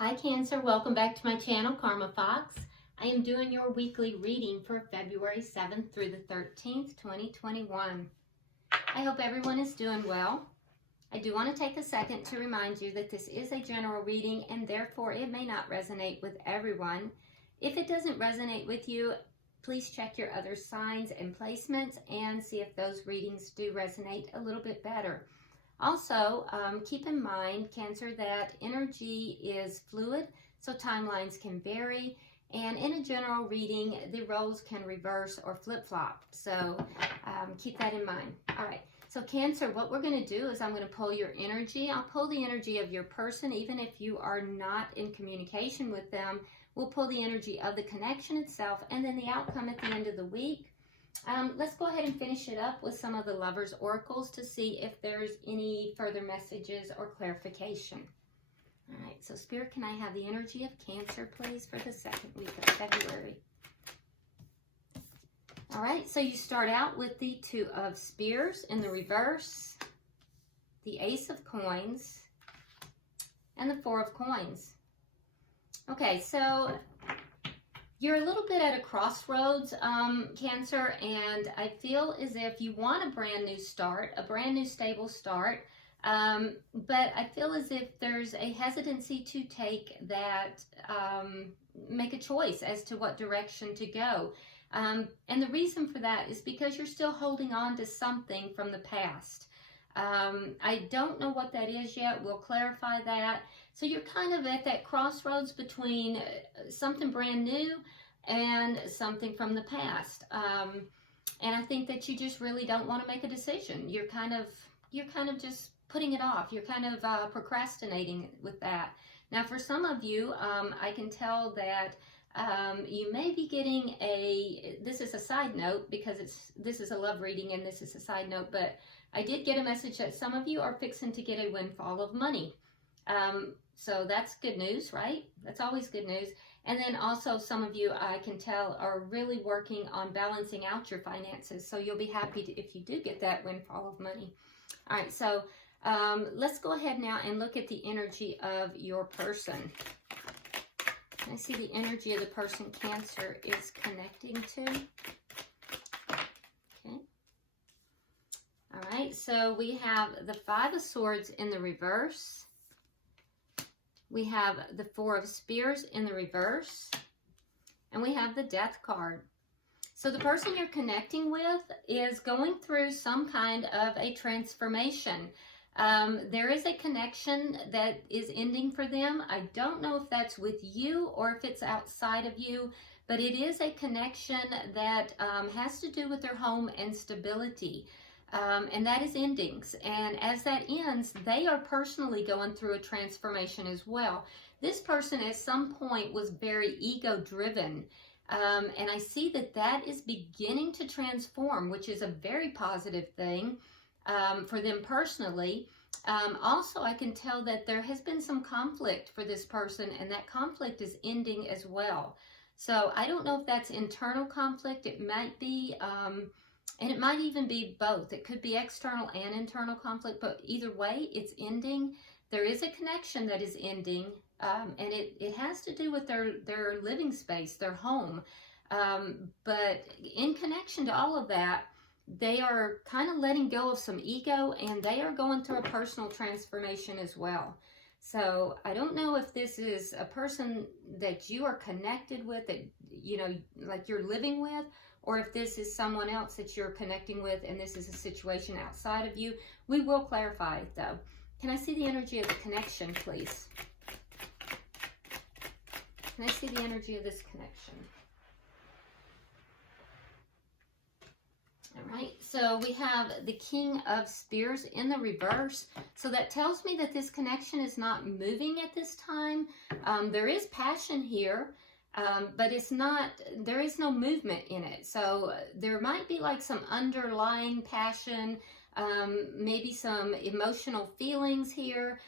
Hi Cancer, welcome back to my channel, Karma Fox. I am doing your weekly reading for February 7th through the 13th, 2021. I hope everyone is doing well. I do want to take a second to remind you that this is a general reading and therefore it may not resonate with everyone. If it doesn't resonate with you, please check your other signs and placements and see if those readings do resonate a little bit better. Also, keep in mind, Cancer, that energy is fluid, so timelines can vary, and in a general reading, the roles can reverse or flip-flop, so keep that in mind. All right, so Cancer, what we're going to do is I'm going to pull your energy. I'll pull the energy of your person, even if you are not in communication with them. We'll pull the energy of the connection itself, and then the outcome at the end of the week. Let's go ahead and finish it up with some of the Lovers' Oracles to see if there's any further messages or clarification. All right, so Spirit, can I have the energy of Cancer, please, for the second week of February? All right, so you start out with the Two of Spears in the reverse, the Ace of Coins, and the Four of Coins. Okay, so you're a little bit at a crossroads, Cancer, and I feel as if you want a brand new start, a brand new stable start, but I feel as if there's a hesitancy to take that, make a choice as to what direction to go. And the reason for that is because you're still holding on to something from the past. I don't know what that is yet. We'll clarify that. So you're kind of at that crossroads between something brand new and something from the past. And I think that you just really don't want to make a decision. You're kind of just putting it off. You're kind of procrastinating with that. Now, for some of you, I can tell that you may be getting this is a side note because this is a love reading and this is a side note, but I did get a message that some of you are fixing to get a windfall of money. So that's good news, right? That's always good news. And then also some of you, I can tell, are really working on balancing out your finances. So you'll be happy if you do get that windfall of money. All right, so let's go ahead now and look at the energy of your person. I see the energy of the person Cancer is connecting to. Okay. All right, so we have the Five of Swords in the reverse. We have the Four of Spears in the reverse. And we have the Death card. So the person you're connecting with is going through some kind of a transformation. There is a connection that is ending for them. I don't know if that's with you or if it's outside of you, but it is a connection that has to do with their home and stability. And that is endings. And as that ends, they are personally going through a transformation as well. This person at some point was very ego-driven. And I see that that is beginning to transform, which is a very positive thing for them personally. Also, I can tell that there has been some conflict for this person, and that conflict is ending as well. So I don't know if that's internal conflict. It might be... and it might even be both. It could be external and internal conflict, but either way, it's ending. There is a connection that is ending, and it has to do with their living space, their home. But in connection to all of that, they are kind of letting go of some ego, and they are going through a personal transformation as well. So I don't know if this is a person that you are connected with, that, you know, like you're living with, or if this is someone else that you're connecting with and this is a situation outside of you. We will clarify it though. Can I see the energy of the connection, please? Can I see the energy of this connection? All right, so we have the King of Spears in the reverse. So that tells me that this connection is not moving at this time. There is passion here. But it's not, there is no movement in it. So there might be like some underlying passion, maybe some emotional feelings here,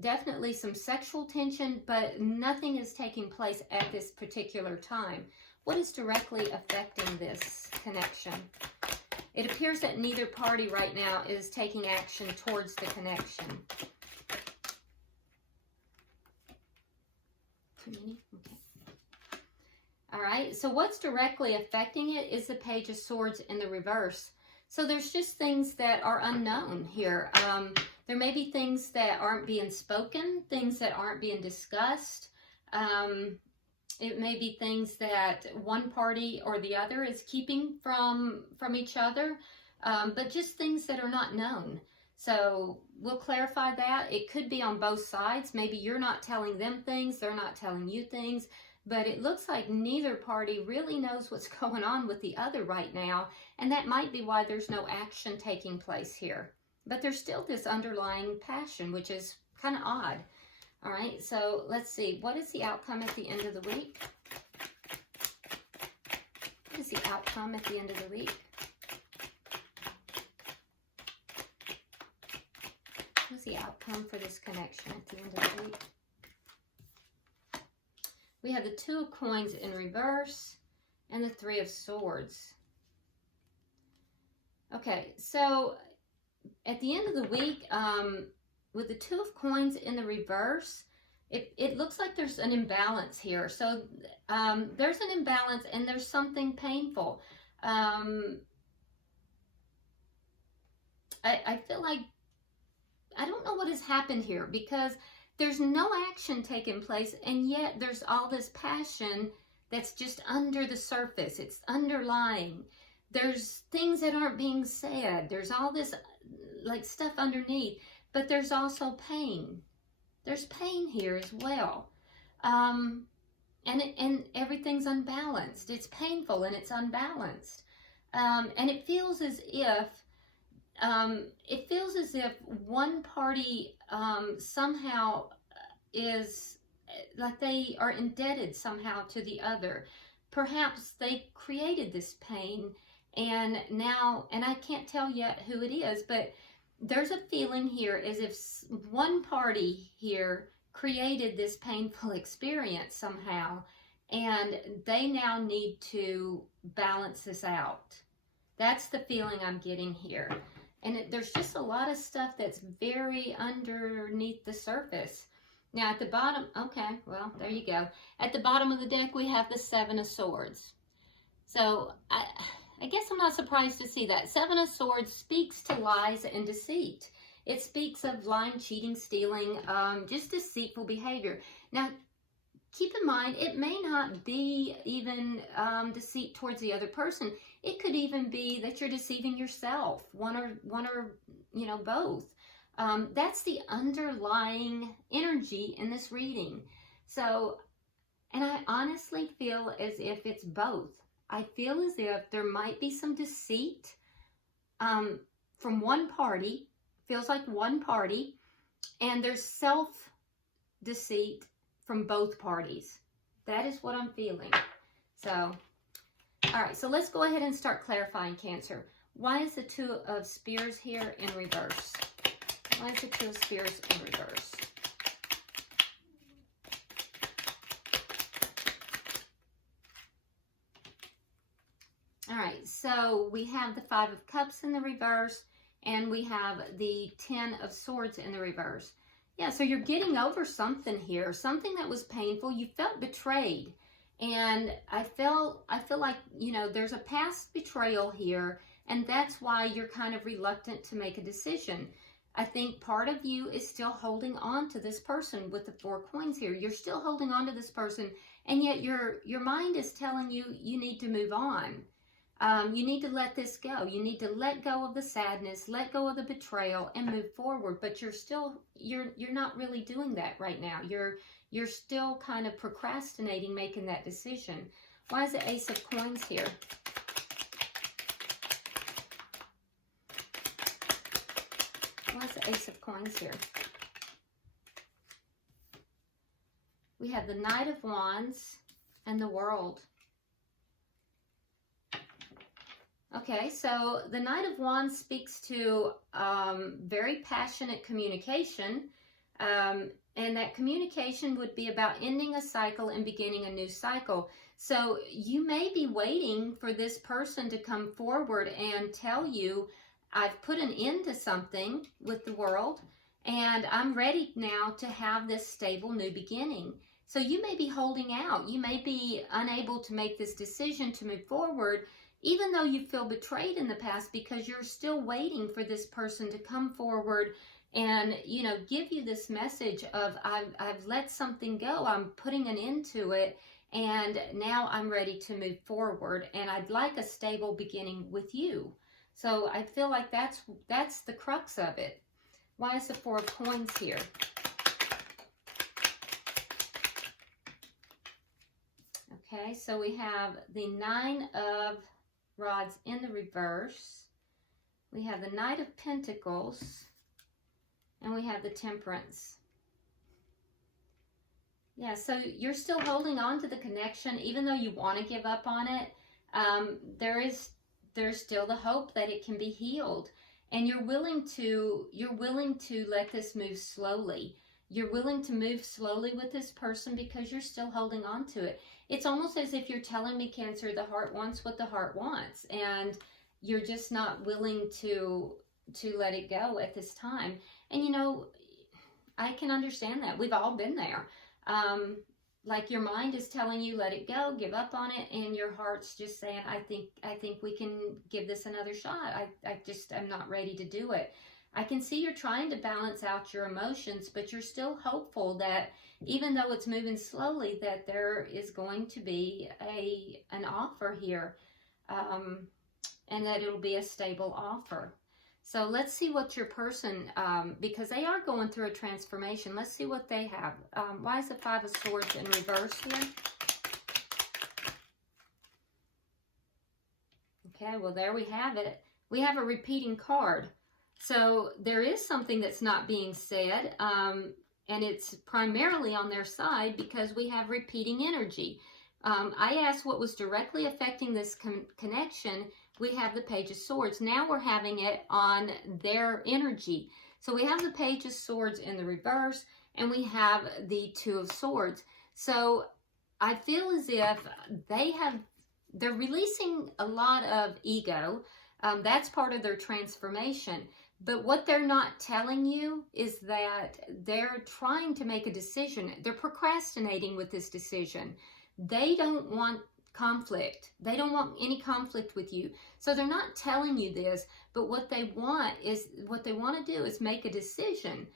definitely some sexual tension, but nothing is taking place at this particular time. What is directly affecting this connection? It appears that neither party right now is taking action towards the connection. Too many? Okay. All right, so what's directly affecting it is the Page of Swords in the reverse. So there's just things that are unknown here. There may be things that aren't being spoken, things that aren't being discussed. It may be things that one party or the other is keeping from each other, but just things that are not known. So we'll clarify that. It could be on both sides. Maybe you're not telling them things, they're not telling you things. But it looks like neither party really knows what's going on with the other right now, and that might be why there's no action taking place here. But there's still this underlying passion, which is kind of odd. All right, so let's see. What is the outcome at the end of the week? What is the outcome at the end of the week? What's the outcome for this connection at the end of the week? We have the Two of Coins in reverse and the Three of Swords. Okay, so at the end of the week, with the Two of Coins in the reverse, it looks like there's an imbalance here. So there's an imbalance and there's something painful. I feel like, I don't know what has happened here, because there's no action taking place, and yet there's all this passion that's just under the surface. It's underlying. There's things that aren't being said. There's all this like stuff underneath, but there's also pain. There's pain here as well. And everything's unbalanced. It's painful and it's unbalanced. And it feels as if one party somehow is like they are indebted somehow to the other. Perhaps they created this pain, and now, and I can't tell yet who it is, but there's a feeling here as if one party here created this painful experience somehow, and they now need to balance this out. That's the feeling I'm getting here. And there's just a lot of stuff that's very underneath the surface. Now at the bottom, okay, well, there you go. At the bottom of the deck, we have the Seven of Swords. So I guess I'm not surprised to see that. Seven of Swords speaks to lies and deceit. It speaks of lying, cheating, stealing, just deceitful behavior. Now, keep in mind, it may not be even deceit towards the other person. It could even be that you're deceiving yourself, one or you know, both. That's the underlying energy in this reading. So, and I honestly feel as if it's both. I feel as if there might be some deceit from one party, feels like one party, and there's self-deceit from both parties. That is what I'm feeling. So, all right, so let's go ahead and start clarifying, Cancer. Why is the Two of Spears here in reverse? Why is the Two of Spears in reverse? All right, so we have the Five of Cups in the reverse, and we have the Ten of Swords in the reverse. Yeah, so you're getting over something here, something that was painful. You felt betrayed, and I feel like, you know, there's a past betrayal here, and that's why you're kind of reluctant to make a decision. I think part of you is still holding on to this person with the Four Coins here. You're still holding on to this person, and yet your mind is telling you you need to move on. You need to let this go. You need to let go of the sadness, let go of the betrayal, and move forward. But you're not really doing that right now. You're still kind of procrastinating making that decision. Why is the Ace of Coins here? Why is the Ace of Coins here? We have the Knight of Wands and the World. Okay, so the Knight of Wands speaks to very passionate communication, and that communication would be about ending a cycle and beginning a new cycle. So you may be waiting for this person to come forward and tell you, I've put an end to something with the world, and I'm ready now to have this stable new beginning. So you may be holding out. You may be unable to make this decision to move forward, even though you feel betrayed in the past, because you're still waiting for this person to come forward and, you know, give you this message of, I've let something go, I'm putting an end to it, and now I'm ready to move forward, and I'd like a stable beginning with you. So I feel like that's the crux of it. Why is the Four of Coins here? Okay, so we have the Nine of Rods in the reverse. We have the Knight of Pentacles. And we have the Temperance. Yeah, so you're still holding on to the connection, even though you want to give up on it. There's still the hope that it can be healed, and you're willing to let this move slowly. You're willing to move slowly with this person because you're still holding on to it. It's almost as if you're telling me, Cancer, the heart wants what the heart wants, and you're just not willing to let it go at this time. And you know, I can understand that. We've all been there. Like your mind is telling you, let it go, give up on it, and your heart's just saying, I think we can give this another shot. I'm not ready to do it. I can see you're trying to balance out your emotions, but you're still hopeful that even though it's moving slowly, that there is going to be an offer here, and that it'll be a stable offer. So let's see what your person, because they are going through a transformation. Let's see what they have. Why is the Five of Swords in reverse here? Okay, well, there we have it. We have a repeating card. So there is something that's not being said, and it's primarily on their side because we have repeating energy. I asked what was directly affecting this connection. We have the Page of Swords. Now we're having it on their energy. So we have the Page of Swords in the reverse, and we have the Two of Swords. So I feel as if they're releasing a lot of ego. That's part of their transformation. But what they're not telling you is that they're trying to make a decision. They're procrastinating with this decision. They don't want conflict. They don't want any conflict with you. So they're not telling you this, but what they want to do is make a decision.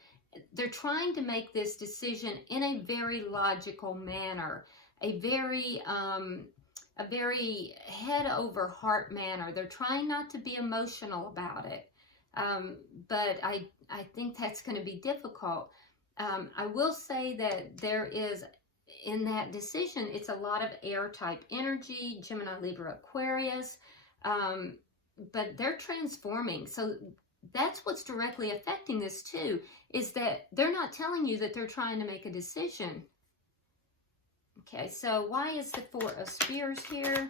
They're trying to make this decision in a very logical manner, a very head over heart manner. They're trying not to be emotional about it. But I think that's going to be difficult. I will say that there is, in that decision, it's a lot of air type energy, Gemini, Libra, Aquarius, but they're transforming. So that's what's directly affecting this too, is that they're not telling you that they're trying to make a decision. Okay, so why is the Four of Spears here?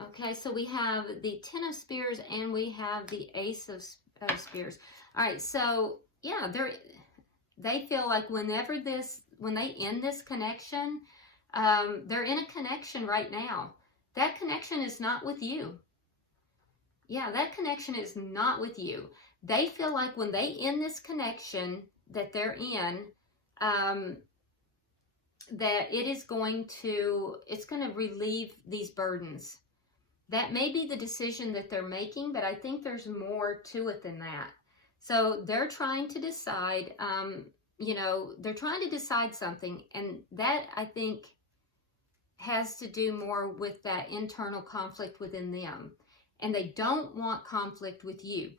Okay, so we have the Ten of Spears and we have the Ace of Spears. All right, so yeah, they feel like when they end this connection, they're in a connection right now. That connection is not with you. Yeah, that connection is not with you. They feel like when they end this connection that they're in, that it's going to relieve these burdens. That may be the decision that they're making, but I think there's more to it than that. So they're trying to decide, they're trying to decide something, and that, I think, has to do more with that internal conflict within them. And they don't want conflict with you,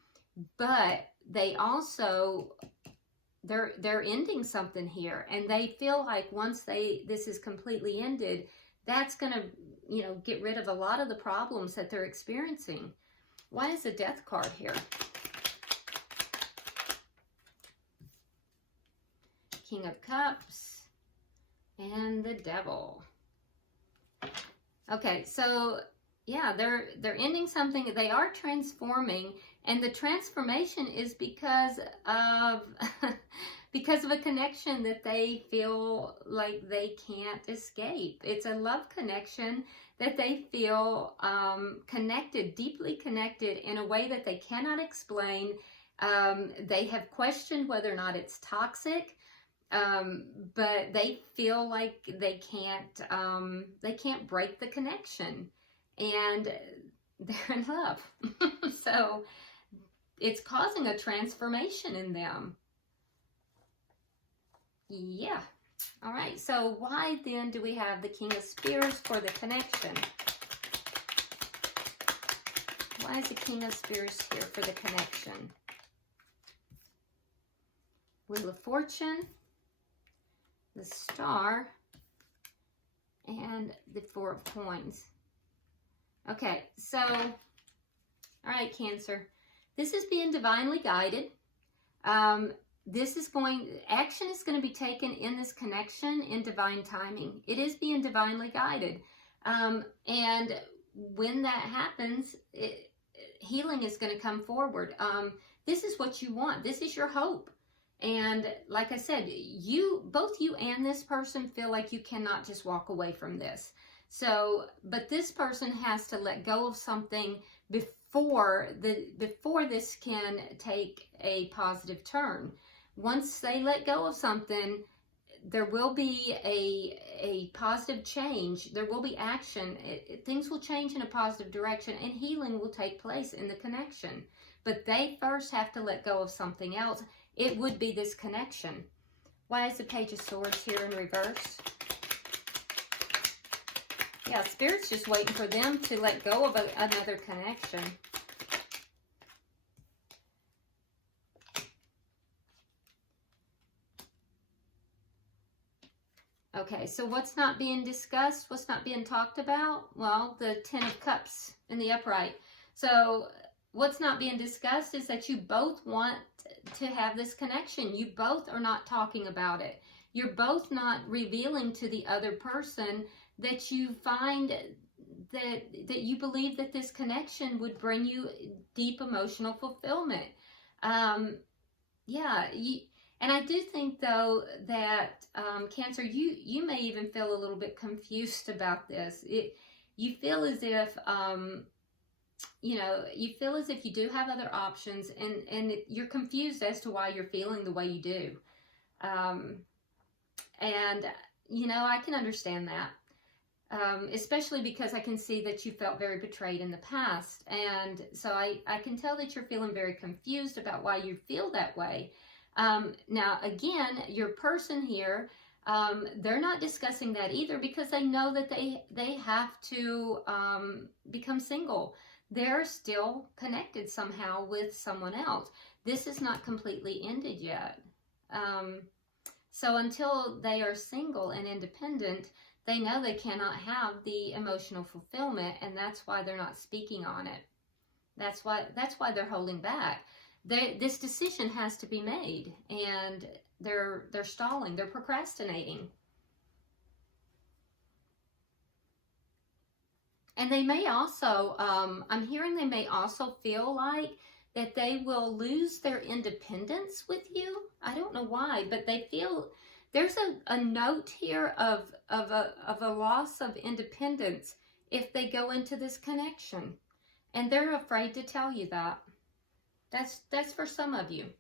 but they also, they're ending something here, and they feel like once this is completely ended, that's going to, get rid of a lot of the problems that they're experiencing. Why is the Death card here? King of Cups and the Devil. Okay, so yeah, they're ending something. They are transforming, and the transformation is because of because of a connection that they feel like they can't escape. It's a love connection that they feel connected, deeply connected in a way that they cannot explain. They have questioned whether or not it's toxic, but they feel like they can't break the connection, and they're in love. So it's causing a transformation in them. Yeah. All right. So why then do we have the King of Spears for the connection? Why is the King of Spears here for the connection? Wheel of Fortune, the Star, and the Four of Coins. Okay, so, all right, Cancer. This is being divinely guided. Action is going to be taken in this connection in divine timing. It is being divinely guided. And when that happens, healing is going to come forward. This is what you want. This is your hope. And like I said, both you and this person feel like you cannot just walk away from this. So, but this person has to let go of something before this can take a positive turn. Once they let go of something, there will be a positive change. There will be action. Things will change in a positive direction, and healing will take place in the connection. But they first have to let go of something else. It would be this connection. Why is the Page of Swords here in reverse? Yeah, Spirit's just waiting for them to let go of another connection. Okay, so what's not being discussed? What's not being talked about? Well, the Ten of Cups in the upright. So what's not being discussed is that you both want to have this connection. You both are not talking about it. You're both not revealing to the other person that you find that you believe that this connection would bring you deep emotional fulfillment. Yeah, and I do think, though, that Cancer, you may even feel a little bit confused about this. You feel as if, you feel as if you do have other options, and you're confused as to why you're feeling the way you do. And, I can understand that. Especially because I can see that you felt very betrayed in the past. And so I can tell that you're feeling very confused about why you feel that way. Now, again, your person here, they're not discussing that either, because they know that they have to become single. They're still connected somehow with someone else. This is not completely ended yet. So until they are single and independent, they know they cannot have the emotional fulfillment, and that's why they're not speaking on it. That's why they're holding back. This decision has to be made, and they're stalling. They're procrastinating. And they may also, I'm hearing they may also feel like that they will lose their independence with you. I don't know why, but they feel there's a note here of a loss of independence if they go into this connection. And they're afraid to tell you that. That's for some of you.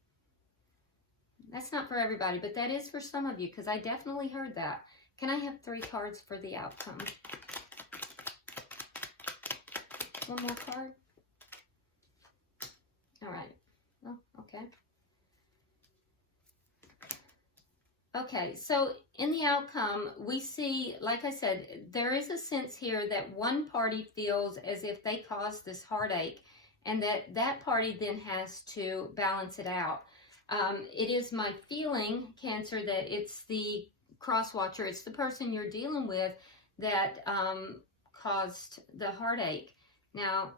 That's not for everybody, but that is for some of you, because I definitely heard that. Can I have 3 cards for the outcome? One more card? All right. Oh, okay. Okay, so in the outcome, we see, like I said, there is a sense here that one party feels as if they caused this heartache, and that party then has to balance it out. It is my feeling, Cancer, that it's the cross-watcher, it's the person you're dealing with that caused the heartache. Now,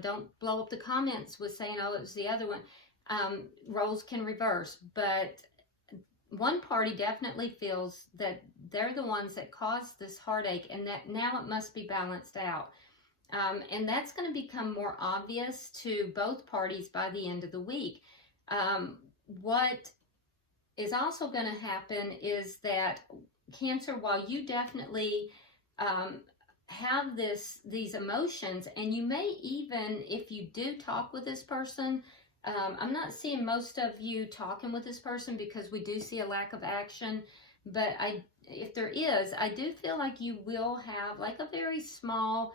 don't blow up the comments with saying, oh, it was the other one. Roles can reverse, but one party definitely feels that they're the ones that caused this heartache, and that now it must be balanced out. And that's going to become more obvious to both parties by the end of the week. What is also going to happen is that Cancer, while you definitely have these emotions, and you may even, if you do talk with this person, I'm not seeing most of you talking with this person because we do see a lack of action, but if there is, I do feel like you will have like a very small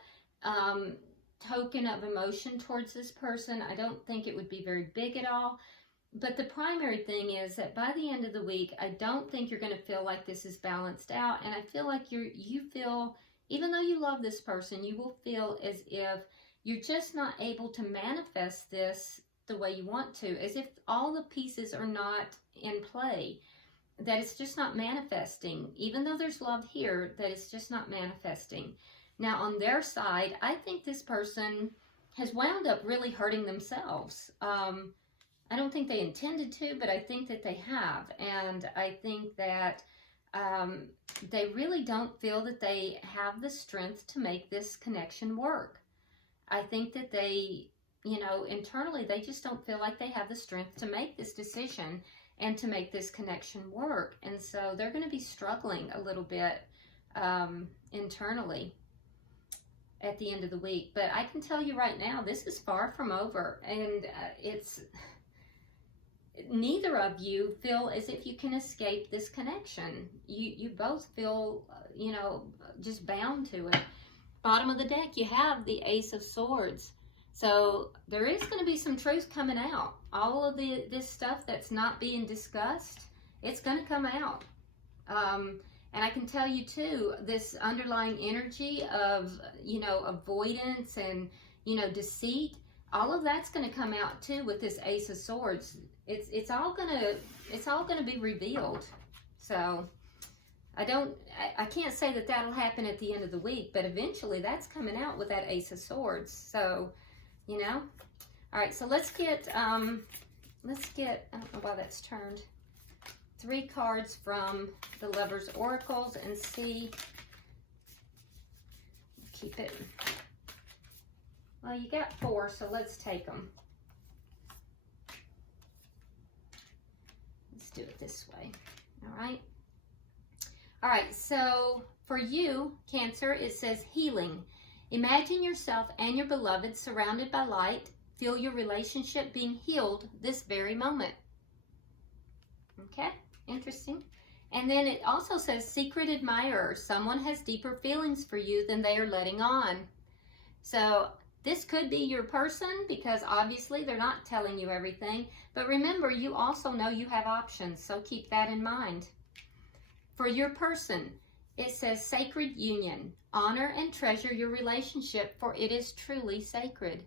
token of emotion towards this person. I don't think it would be very big at all. But the primary thing is that by the end of the week, I don't think you're going to feel like this is balanced out. And I feel like you feel, even though you love this person, you will feel as if you're just not able to manifest this the way you want to, as if all the pieces are not in play, that it's just not manifesting. Even though there's love here, that it's just not manifesting. Now, on their side, I think this person has wound up really hurting themselves. I don't think they intended to, but I think that they have. And I think that they really don't feel that they have the strength to make this connection work. I think that they, internally, they just don't feel like they have the strength to make this decision and to make this connection work. And so they're going to be struggling a little bit internally at the end of the week. But I can tell you right now, this is far from over. And neither of you feel as if you can escape this connection. You both feel, just bound to it. Bottom of the deck, you have the Ace of Swords. So there is going to be some truth coming out. All of this stuff that's not being discussed, it's going to come out. And I can tell you too, this underlying energy of, avoidance and, deceit, all of that's going to come out too with this Ace of Swords. It's all gonna be revealed. So I can't say that that'll happen at the end of the week, but eventually that's coming out with that Ace of Swords. So, all right, so let's get, I don't know why that's turned, 3 cards from the Lovers Oracles and see, keep it, well, you got 4, so let's take them. Let's do it this way, all right? All right, so for you, Cancer, it says healing. Imagine yourself and your beloved surrounded by light. Feel your relationship being healed this very moment. Okay, interesting. And then it also says secret admirer. Someone has deeper feelings for you than they are letting on. So this could be your person because obviously they're not telling you everything. But remember, you also know you have options, so keep that in mind. For your person, it says sacred union. Honor and treasure your relationship, for it is truly sacred.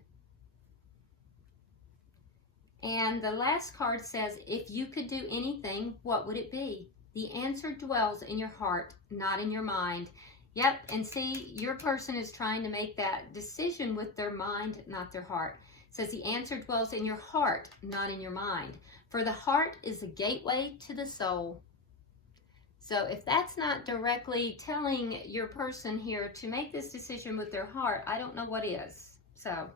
And the last card says, if you could do anything, what would it be? The answer dwells in your heart, not in your mind. Yep, and see, your person is trying to make that decision with their mind, not their heart. It says the answer dwells in your heart, not in your mind. For the heart is the gateway to the soul. So if that's not directly telling your person here to make this decision with their heart, I don't know what is. So,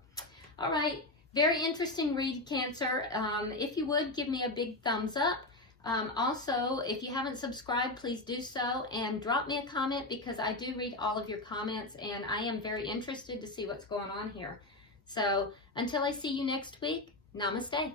all right, very interesting read, Cancer. If you would, give me a big thumbs up. Also, if you haven't subscribed, please do so and drop me a comment because I do read all of your comments and I am very interested to see what's going on here. So until I see you next week, namaste.